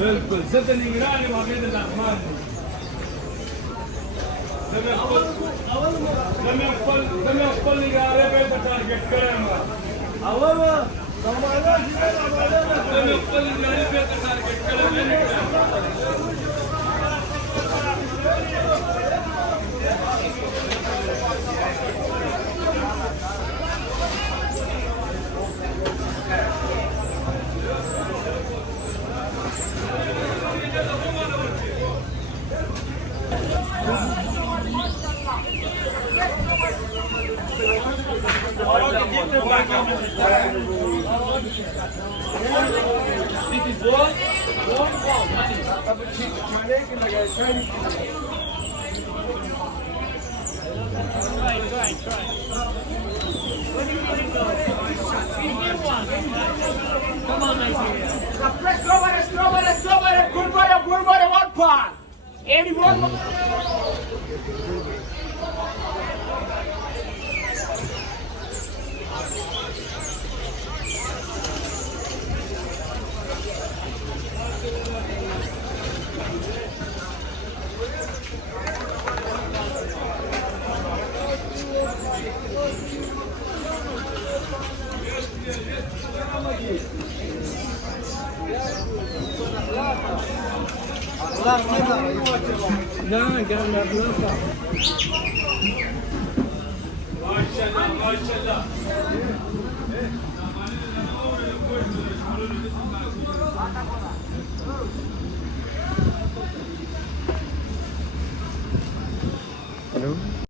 बिल्कुल जितने निगरानी वाले दिलामान जब ऊपर निगारे पे टारगेट करेंगे जब ऊपर निगारे पे टारगेट करेंगे This is one try. Come on, Nigeria. Good boy, one part. Anyone? Maşallah.